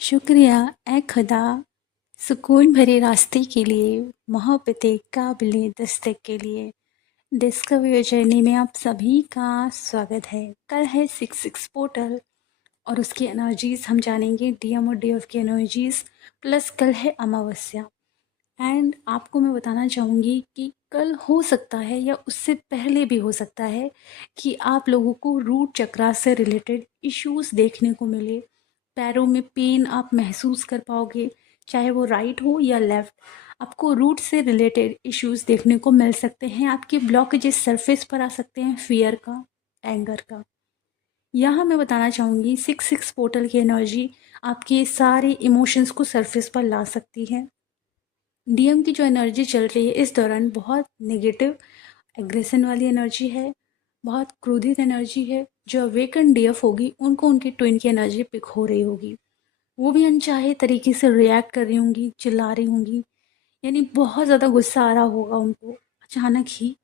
शुक्रिया ए खुदा सुकून भरे रास्ते के लिए, मोहब्बत काबिले दस्तक के लिए। डिस्कवर जर्नी में आप सभी का स्वागत है। कल है 6-6 पोर्टल और उसकी एनर्जीज हम जानेंगे, डीएम और डीएफ की एनर्जीज। प्लस कल है अमावस्या एंड आपको मैं बताना चाहूँगी कि कल हो सकता है या उससे पहले भी हो सकता है कि आप लोगों को रूट चक्रा से रिलेटेड इश्यूज देखने को मिले। पैरों में पेन आप महसूस कर पाओगे, चाहे वो राइट हो या लेफ्ट। आपको रूट से रिलेटेड इश्यूज देखने को मिल सकते हैं। आपके ब्लॉकेजेस सरफेस पर आ सकते हैं, फियर का, एंगर का। यहाँ मैं बताना चाहूँगी 6-6 पोर्टल की एनर्जी आपके सारे इमोशंस को सरफेस पर ला सकती है। डीएम की जो एनर्जी चल रही है इस दौरान बहुत नेगेटिव एग्रेशन वाली एनर्जी है, बहुत क्रोधित एनर्जी है। जो अवेकन डीएफ होगी उनको उनकी ट्विन की एनर्जी पिक हो रही होगी। वो भी अनचाहे तरीके से रिएक्ट कर रही होंगी, चिल्ला रही होंगी, यानी बहुत ज़्यादा गुस्सा आ रहा होगा उनको अचानक ही।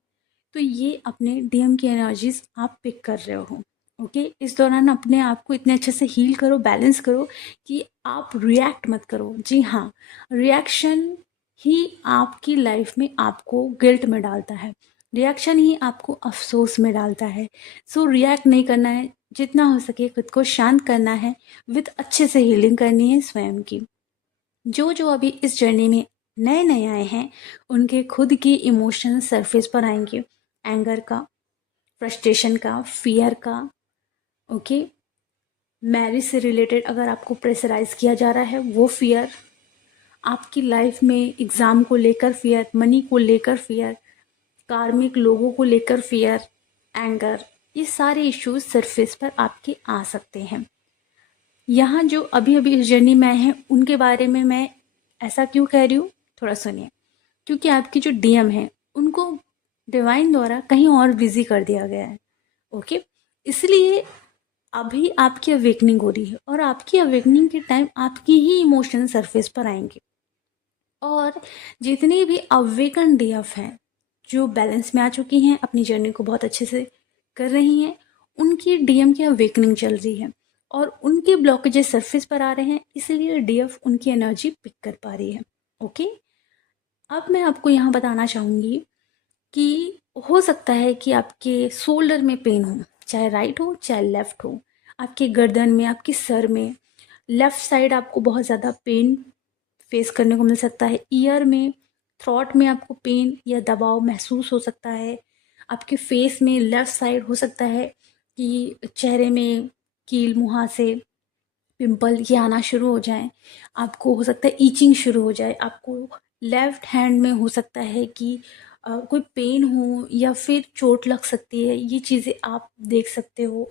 तो ये अपने डीएम की एनर्जीज आप पिक कर रहे हो। ओके, इस दौरान अपने आप को इतने अच्छे से हील करो, बैलेंस करो कि आप रिएक्ट मत करो। जी हाँ, रिएक्शन ही आपकी लाइफ में आपको गिल्ट में डालता है, रिएक्शन ही आपको अफसोस में डालता है। सो रिएक्ट नहीं करना है, जितना हो सके खुद को शांत करना है, विद अच्छे से हीलिंग करनी है स्वयं की। जो जो अभी इस जर्नी में नए नए आए हैं उनके खुद के इमोशन सरफेस पर आएंगे, एंगर का, फ्रस्ट्रेशन का, फियर का। ओके, मैरिज से रिलेटेड अगर आपको प्रेशराइज किया जा रहा है वो फियर, आपकी लाइफ में एग्ज़ाम को लेकर फियर, मनी को लेकर फियर, कार्मिक लोगों को लेकर फियर, एंगर, ये सारे इश्यूज सरफेस पर आपके आ सकते हैं। यहाँ जो अभी अभी इस जर्नी में आए हैं उनके बारे में मैं ऐसा क्यों कह रही हूँ, थोड़ा सुनिए। क्योंकि आपकी जो डीएम है उनको डिवाइन द्वारा कहीं और बिजी कर दिया गया है। ओके, इसलिए अभी आपकी अवेकनिंग हो रही है और आपकी अवेकनिंग के टाइम आपकी ही इमोशन सरफेस पर आएंगे। और जितनी भी अवेकन डीएफ हैं जो बैलेंस में आ चुकी हैं, अपनी जर्नी को बहुत अच्छे से कर रही हैं, उनकी डीएम की अवेकनिंग चल रही है और उनके ब्लॉकेजेस सरफेस पर आ रहे हैं, इसलिए डीएफ उनकी एनर्जी पिक कर पा रही है। ओके, अब मैं आपको यहाँ बताना चाहूँगी कि हो सकता है कि आपके शोल्डर में पेन हो, चाहे राइट हो चाहे लेफ्ट हो। आपके गर्दन में, आपके सर में, लेफ्ट साइड आपको बहुत ज़्यादा पेन फेस करने को मिल सकता है। ईयर में, थ्रॉट में आपको पेन या दबाव महसूस हो सकता है। आपके फेस में लेफ्ट साइड हो सकता है कि चेहरे में कील मुहासे, पिंपल ये आना शुरू हो जाए। आपको हो सकता है ईचिंग शुरू हो जाए। आपको लेफ्ट हैंड में हो सकता है कि कोई पेन हो या फिर चोट लग सकती है। ये चीज़ें आप देख सकते हो।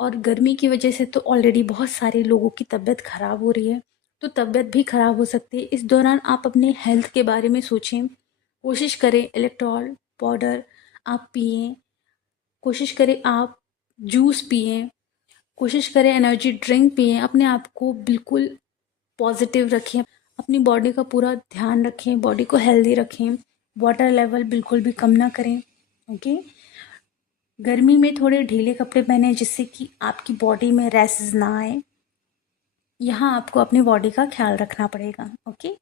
और गर्मी की वजह से तो ऑलरेडी बहुत सारे लोगों की तबीयत ख़राब हो रही है, तो तबीयत भी ख़राब हो सकती है। इस दौरान आप अपने हेल्थ के बारे में सोचें, कोशिश करें इलेक्ट्रॉल पाउडर आप पिएं, कोशिश करें आप जूस पिएं, कोशिश करें एनर्जी ड्रिंक पिएं। अपने आप को बिल्कुल पॉजिटिव रखें, अपनी बॉडी का पूरा ध्यान रखें, बॉडी को हेल्दी रखें, वाटर लेवल बिल्कुल भी कम ना करें। ओके, गर्मी में थोड़े ढीले कपड़े पहने जिससे कि आपकी बॉडी में रैसेस ना आए। यहाँ आपको अपनी बॉडी का ख्याल रखना पड़ेगा। ओके,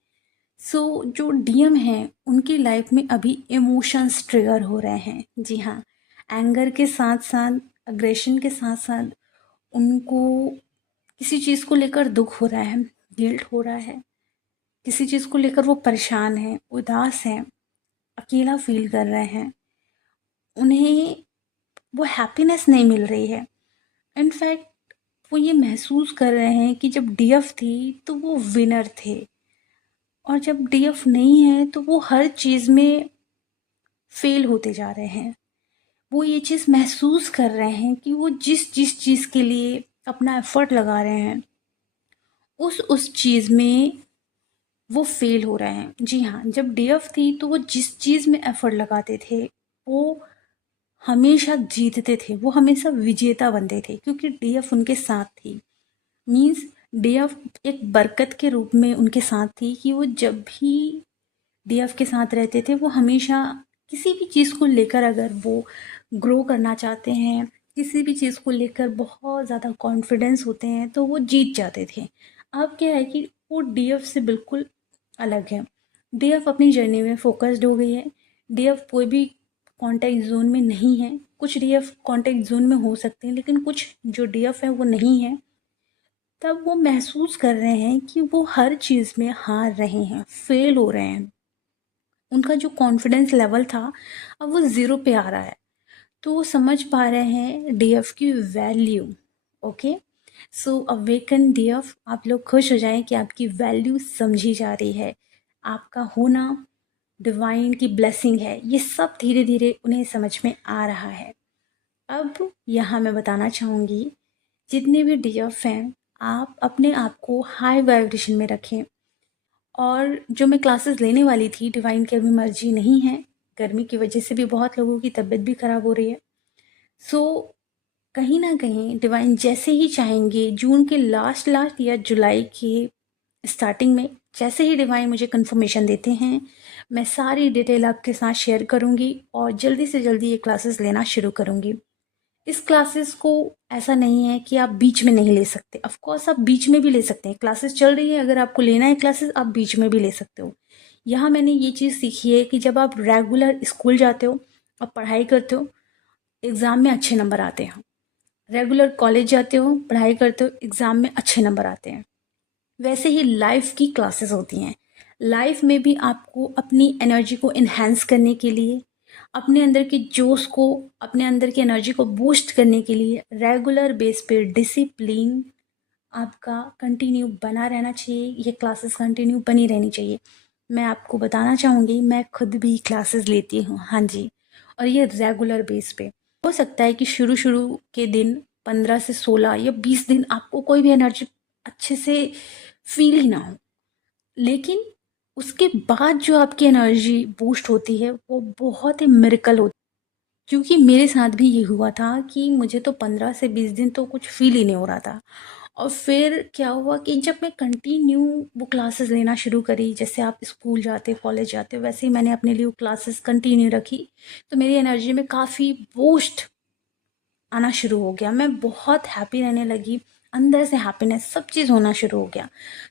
सो जो डीएम हैं उनकी लाइफ में अभी इमोशंस ट्रिगर हो रहे हैं। जी हाँ, एंगर के साथ साथ, अग्रेशन के साथ साथ उनको किसी चीज़ को लेकर दुख हो रहा है, गिल्ट हो रहा है, किसी चीज़ को लेकर वो परेशान हैं, उदास हैं, अकेला फील कर रहे हैं। उन्हें वो हैप्पीनेस नहीं मिल रही है। इनफैक्ट वो ये महसूस कर रहे हैं कि जब डीएफ थी तो वो विनर थे और जब डीएफ नहीं है तो वो हर चीज़ में फेल होते जा रहे हैं। वो ये चीज़ महसूस कर रहे हैं कि वो जिस जिस चीज़ के लिए अपना एफर्ट लगा रहे हैं उस चीज़ में वो फेल हो रहे हैं। जी हाँ, जब डीएफ थी तो वो जिस चीज़ में एफर्ट लगाते थे वो हमेशा जीतते थे, वो हमेशा विजेता बनते थे क्योंकि डीएफ उनके साथ थी। मीन्स डीएफ एक बरकत के रूप में उनके साथ थी कि वो जब भी डीएफ के साथ रहते थे वो हमेशा किसी भी चीज़ को लेकर अगर वो ग्रो करना चाहते हैं, किसी भी चीज़ को लेकर बहुत ज़्यादा कॉन्फिडेंस होते हैं तो वो जीत जाते थे। अब क्या है कि वो डीएफ से बिल्कुल अलग है। डीएफ अपनी जर्नी में फोकस्ड हो गई है। डीएफ कोई भी कॉन्टैक्ट जोन में नहीं है। कुछ डीएफ कॉन्टैक्ट जोन में हो सकते हैं, लेकिन कुछ जो डीएफ है वो नहीं है। तब वो महसूस कर रहे हैं कि वो हर चीज़ में हार रहे हैं, फेल हो रहे हैं। उनका जो कॉन्फिडेंस लेवल था अब वो ज़ीरो पे आ रहा है। तो वो समझ पा रहे हैं डीएफ की वैल्यू। ओके, सो अवेकन डीएफ, आप लोग खुश हो जाएं कि आपकी वैल्यू समझी जा रही है। आपका होना डिवाइन की ब्लेसिंग है। ये सब धीरे धीरे उन्हें समझ में आ रहा है। अब यहाँ मैं बताना चाहूँगी, जितने भी डीएफ हैं, आप अपने आप को हाई वाइब्रेशन में रखें। और जो मैं क्लासेस लेने वाली थी, डिवाइन की अभी मर्जी नहीं है। गर्मी की वजह से भी बहुत लोगों की तबीयत भी ख़राब हो रही है। सो कहीं ना कहीं डिवाइन जैसे ही चाहेंगे, जून के लास्ट लास्ट या जुलाई के स्टार्टिंग में, जैसे ही डिवाइन मुझे कंफर्मेशन देते हैं, मैं सारी डिटेल आपके साथ शेयर करूंगी और जल्दी से जल्दी ये क्लासेस लेना शुरू करूंगी। इस क्लासेस को ऐसा नहीं है कि आप बीच में नहीं ले सकते। ऑफ कोर्स आप बीच में भी ले सकते हैं, क्लासेस चल रही है, अगर आपको लेना है क्लासेस आप बीच में भी ले सकते हो। यहाँ मैंने ये चीज़ सीखी है कि जब आप रेगुलर स्कूल जाते हो और पढ़ाई करते हो, एग्ज़ाम में अच्छे नंबर आते हैं। रेगुलर कॉलेज जाते हो, पढ़ाई करते हो, एग्ज़ाम में अच्छे नंबर आते हैं। वैसे ही लाइफ की क्लासेस होती हैं। लाइफ में भी आपको अपनी एनर्जी को इन्हेंस करने के लिए, अपने अंदर के जोश को, अपने अंदर की एनर्जी को बूस्ट करने के लिए रेगुलर बेस पे डिसिप्लिन आपका कंटिन्यू बना रहना चाहिए। ये क्लासेस कंटिन्यू बनी रहनी चाहिए। मैं आपको बताना चाहूँगी, मैं खुद भी क्लासेस लेती हूँ, हाँ जी, और ये रेगुलर बेस पे। हो सकता है कि शुरू शुरू के दिन 15 से 16 या 20 दिन आपको कोई भी एनर्जी अच्छे से फील ही ना हो, लेकिन उसके बाद जो आपकी एनर्जी बूस्ट होती है वो बहुत ही मिरेकल होती है। क्योंकि मेरे साथ भी ये हुआ था कि मुझे तो 15 से 20 दिन तो कुछ फील ही नहीं हो रहा था। और फिर क्या हुआ कि जब मैं कंटिन्यू वो क्लासेस लेना शुरू करी, जैसे आप स्कूल जाते कॉलेज जाते वैसे ही मैंने अपने लिए वो क्लासेस कंटिन्यू रखी, तो मेरी एनर्जी में काफ़ी बूस्ट आना शुरू हो गया। मैं बहुत हैप्पी रहने लगी, अंदर से हैप्पीनेस सब चीज़ होना शुरू हो गया।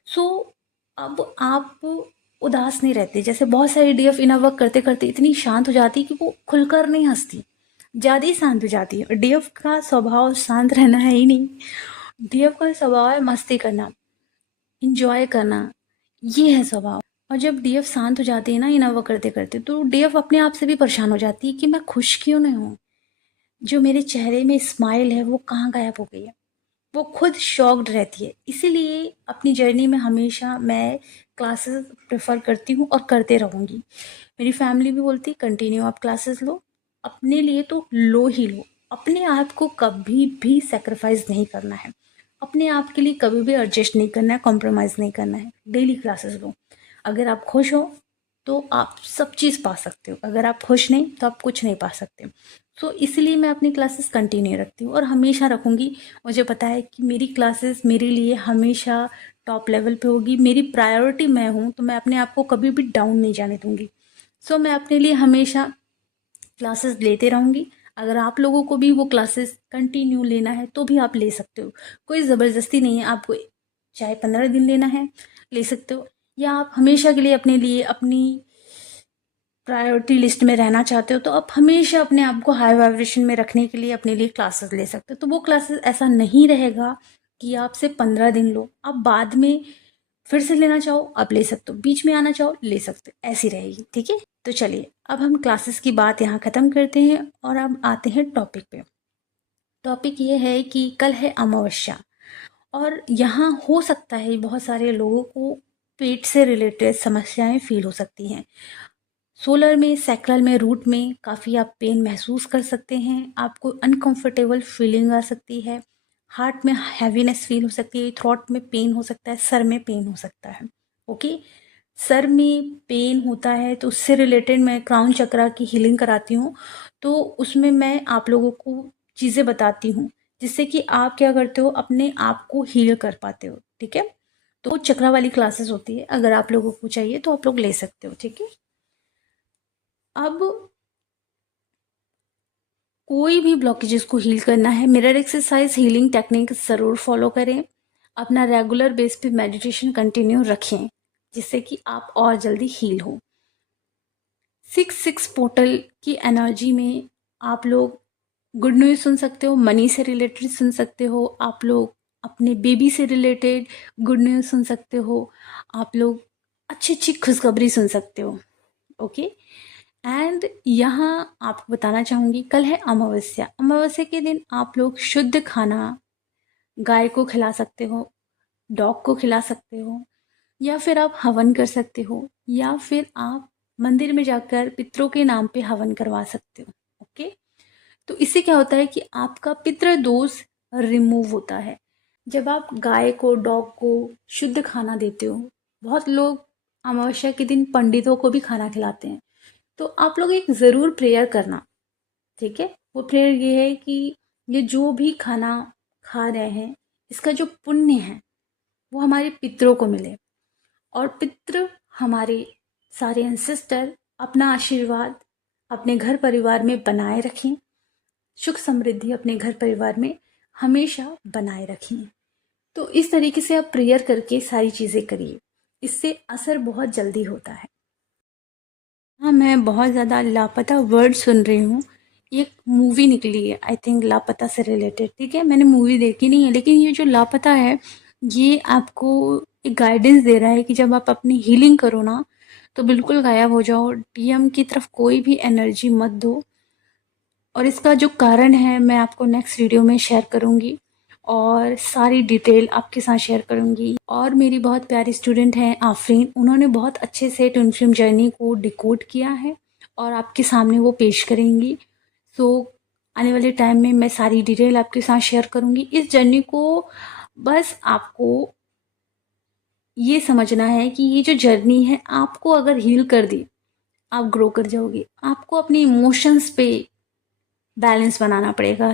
सो अब आप उदास नहीं रहते। जैसे बहुत सारी डीएफ इनर वर्क करते करते इतनी शांत हो जाती कि वो खुलकर नहीं हंसती, ज़्यादा ही शांत हो जाती है। डीएफ का स्वभाव शांत रहना है ही नहीं। डीएफ का स्वभाव है मस्ती करना, इंजॉय करना, ये है स्वभाव। और जब डीएफ शांत हो जाती है ना इनर वर्क करते करते, तो डीएफ अपने आप से भी परेशान हो जाती है कि मैं खुश क्यों नहीं हूँ, जो मेरे चेहरे में स्माइल है वो कहाँ गायब हो गई है। वो खुद शॉक्ड रहती है। इसीलिए अपनी जर्नी में हमेशा मैं क्लासेस प्रेफर करती हूँ और करते रहूँगी। मेरी फैमिली भी बोलती है कंटिन्यू आप क्लासेस लो, अपने लिए तो लो ही लो। अपने आप को कभी भी सेक्रीफाइस नहीं करना है, अपने आप के लिए कभी भी एडजस्ट नहीं करना है, कॉम्प्रोमाइज़ नहीं करना है। डेली क्लासेस लो। अगर आप खुश हो तो आप सब चीज़ पा सकते हो, अगर आप खुश नहीं तो आप कुछ नहीं पा सकते। सो इसलिए मैं अपनी क्लासेस कंटिन्यू रखती हूँ और हमेशा रखूँगी। मुझे पता है कि मेरी क्लासेस मेरे लिए हमेशा टॉप लेवल पे होगी। मेरी प्रायोरिटी मैं हूँ, तो मैं अपने आप को कभी भी डाउन नहीं जाने दूँगी। सो मैं अपने लिए हमेशा क्लासेस लेते रहूँगी। अगर आप लोगों को भी वो क्लासेस कंटिन्यू लेना है तो भी आप ले सकते हो। कोई ज़बरदस्ती नहीं है आपको, चाहे 15 दिन लेना है ले सकते हो, या आप हमेशा के लिए अपने लिए अपनी प्रायोरिटी लिस्ट में रहना चाहते हो तो आप हमेशा अपने आप को हाई वाइब्रेशन में रखने के लिए अपने लिए क्लासेस ले सकते हो। तो वो क्लासेस ऐसा नहीं रहेगा कि आप सिर्फ 15 दिन लो, आप बाद में फिर से लेना चाहो आप ले सकते हो, बीच में आना चाहो ले सकते हो, ऐसी रहेगी। ठीक है, तो चलिए अब हम क्लासेस की बात यहाँ ख़त्म करते हैं और अब आते हैं टॉपिक पे। टॉपिक ये है कि कल है अमावस्या, और यहाँ हो सकता है बहुत सारे लोगों को पेट से रिलेटेड समस्याएं फील हो सकती हैं। सोलर में, सैक्रल में, रूट में काफ़ी आप पेन महसूस कर सकते हैं। आपको अनकंफर्टेबल फीलिंग आ सकती है, हार्ट में हैवीनेस फील हो सकती है, थ्रोट में पेन हो सकता है, सर में पेन हो सकता है। ओके, सर में पेन होता है तो उससे रिलेटेड मैं क्राउन चक्रा की हीलिंग कराती हूँ। तो उसमें मैं आप लोगों को चीज़ें बताती हूँ जिससे कि आप क्या करते हो, अपने आप को हील कर पाते हो। ठीक है, तो चक्रा वाली क्लासेस होती है, अगर आप लोगों को चाहिए तो आप लोग ले सकते हो। ठीक है, अब कोई भी ब्लॉकेजेस को हील करना है, मिरर एक्सरसाइज हीलिंग टेक्निक ज़रूर फॉलो करें। अपना रेगुलर बेस पे मेडिटेशन कंटिन्यू रखें, जिससे कि आप और जल्दी हील हो। 6 पोर्टल की एनर्जी में आप लोग गुड न्यूज़ सुन सकते हो, मनी से रिलेटेड सुन सकते हो, आप लोग अपने बेबी से रिलेटेड गुड न्यूज़ सुन सकते हो, आप लोग अच्छी अच्छी खुशखबरी सुन सकते हो। ओके, एंड यहाँ आपको बताना चाहूँगी, कल है अमावस्या। अमावस्या के दिन आप लोग शुद्ध खाना गाय को खिला सकते हो, डॉग को खिला सकते हो, या फिर आप हवन कर सकते हो, या फिर आप मंदिर में जाकर पितरों के नाम पे हवन करवा सकते हो। ओके, तो इससे क्या होता है कि आपका पितृ दोष रिमूव होता है जब आप गाय को, डॉग को शुद्ध खाना देते हो। बहुत लोग अमावस्या के दिन पंडितों को भी खाना खिलाते हैं, तो आप लोग एक ज़रूर प्रेयर करना, ठीक है। वो प्रेयर ये है कि ये जो भी खाना खा रहे हैं, इसका जो पुण्य है वो हमारे पितरों को मिले, और पितृ हमारे सारे एंसेस्टर अपना आशीर्वाद अपने घर परिवार में बनाए रखें, सुख समृद्धि अपने घर परिवार में हमेशा बनाए रखें। तो इस तरीके से आप प्रेयर करके सारी चीज़ें करिए, इससे असर बहुत जल्दी होता है। हाँ, मैं बहुत ज़्यादा लापता वर्ड सुन रही हूँ। एक मूवी निकली है आई थिंक लापता से रिलेटेड, ठीक है। मैंने मूवी देखी नहीं है, लेकिन ये जो लापता है ये आपको एक गाइडेंस दे रहा है कि जब आप अपनी हीलिंग करो ना, तो बिल्कुल गायब हो जाओ, डीएम की तरफ कोई भी एनर्जी मत दो। और इसका जो कारण है मैं आपको नेक्स्ट वीडियो में शेयर करूँगी, और सारी डिटेल आपके साथ शेयर करूँगी। और मेरी बहुत प्यारी स्टूडेंट हैं आफरीन, उन्होंने बहुत अच्छे से ट्विन फ्लेम जर्नी को डिकोड किया है और आपके सामने वो पेश करेंगी। सो आने वाले टाइम में मैं सारी डिटेल आपके साथ शेयर करूँगी। इस जर्नी को बस आपको ये समझना है कि ये जो जर्नी है आपको अगर हील कर दी, आप ग्रो कर जाओगे। आपको अपने इमोशंस पे बैलेंस बनाना पड़ेगा,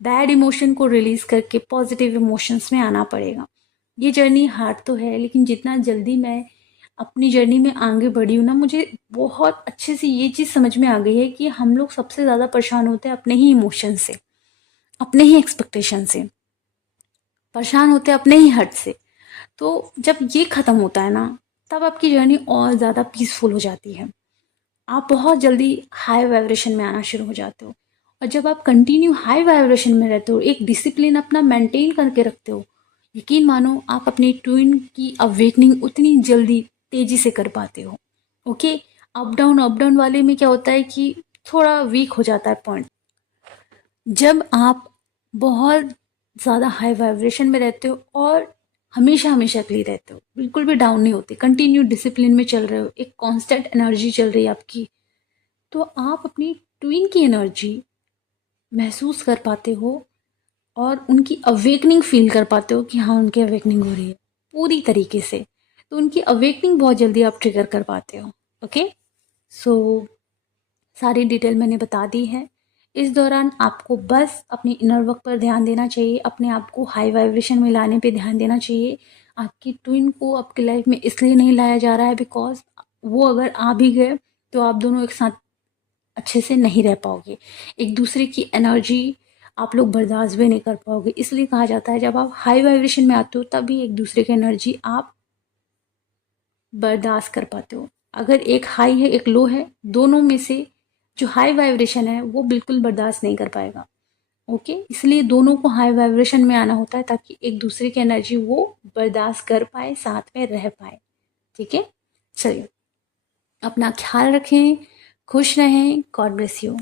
बैड इमोशन को रिलीज करके पॉजिटिव इमोशंस में आना पड़ेगा। ये जर्नी हार्ड तो है, लेकिन जितना जल्दी मैं अपनी जर्नी में आगे बढ़ी हूँ ना, मुझे बहुत अच्छे से ये चीज़ समझ में आ गई है कि हम लोग सबसे ज़्यादा परेशान होते हैं अपने ही इमोशन से, अपने ही एक्सपेक्टेशन से, परेशान होते हैं अपने ही हर्ट से। तो जब ये ख़त्म होता है ना, तब आपकी जर्नी और ज़्यादा पीसफुल हो जाती है। आप बहुत जल्दी हाई वाइब्रेशन में आना शुरू हो जाते हो, और जब आप कंटिन्यू हाई वाइब्रेशन में रहते हो, एक डिसिप्लिन अपना मेंटेन करके रखते हो, यकीन मानो आप अपनी ट्विन की अवेकनिंग उतनी जल्दी तेजी से कर पाते हो। ओके, अप डाउन वाले में क्या होता है कि थोड़ा वीक हो जाता है पॉइंट। जब आप बहुत ज़्यादा हाई वाइब्रेशन में रहते हो और हमेशा हमेशा के लिए रहते हो, बिल्कुल भी डाउन नहीं होते, कंटिन्यू डिसिप्लिन में चल रहे हो, एक कांस्टेंट एनर्जी चल रही है आपकी, तो आप अपनी ट्विन की एनर्जी महसूस कर पाते हो और उनकी अवेकनिंग फील कर पाते हो कि हाँ, उनकी अवेकनिंग हो रही है पूरी तरीके से। तो उनकी अवेकनिंग बहुत जल्दी आप ट्रिगर कर पाते हो। ओके, सो सारी डिटेल मैंने बता दी है। इस दौरान आपको बस अपनी इनर वर्क पर ध्यान देना चाहिए, अपने आप को हाई वाइब्रेशन में लाने पे ध्यान देना चाहिए। आपकी ट्विन को आपकी लाइफ में इसलिए नहीं लाया जा रहा है बिकॉज वो अगर आ भी गए तो आप दोनों एक साथ अच्छे से नहीं रह पाओगे, एक दूसरे की एनर्जी आप लोग बर्दाश्त भी नहीं कर पाओगे। इसलिए कहा जाता है जब आप हाई वाइब्रेशन में आते हो तभी एक दूसरे की एनर्जी आप बर्दाश्त कर पाते हो। अगर एक हाई है एक लो है, दोनों में से जो हाई वाइब्रेशन है वो बिल्कुल बर्दाश्त नहीं कर पाएगा। ओके, इसलिए दोनों को हाई वाइब्रेशन में आना होता है ताकि एक दूसरे की एनर्जी वो बर्दाश्त कर पाए, साथ में रह पाए। ठीक है, चलिए अपना ख्याल रखें, खुश रहें, गॉड ब्लेस यू।